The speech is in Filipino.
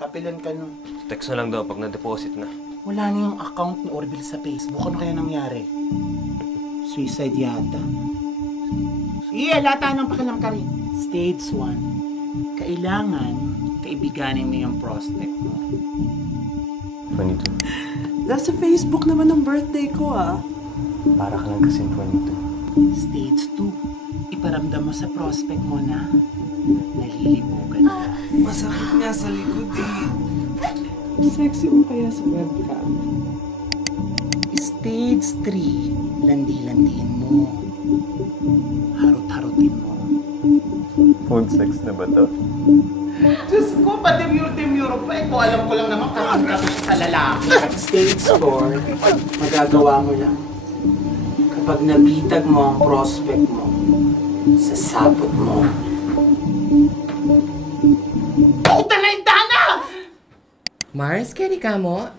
Kapilan ka nun. Text na lang daw pag na-deposit na. Wala na yung account ni Orville sa Facebook. Ano kaya nangyari? Suicide yata. Lata ng pakialam ka rin. Stage 1. Kailangan kaibiganin mo yung prospect mo. 22. Nasa Facebook naman ang birthday ko Para ka lang kasing 22. Stage 2. Iparamdam mo sa prospect mo na nalilibugan ka. Masakit nga sa likod Sexy mo kaya sa webcam. Stage 3. Landi-landiin mo. Harot-harotin mo. Phone sex na ba to? Diyos ko, pa-demure-demure pa. Kung alam ko lang naman kakanta siya sa lalaki. Stage 4. Magagawa mo lang. Kapag nabitag mo ang prospect mo, sasabot mo. Puta na yung tana! Mars, kaya ka mo?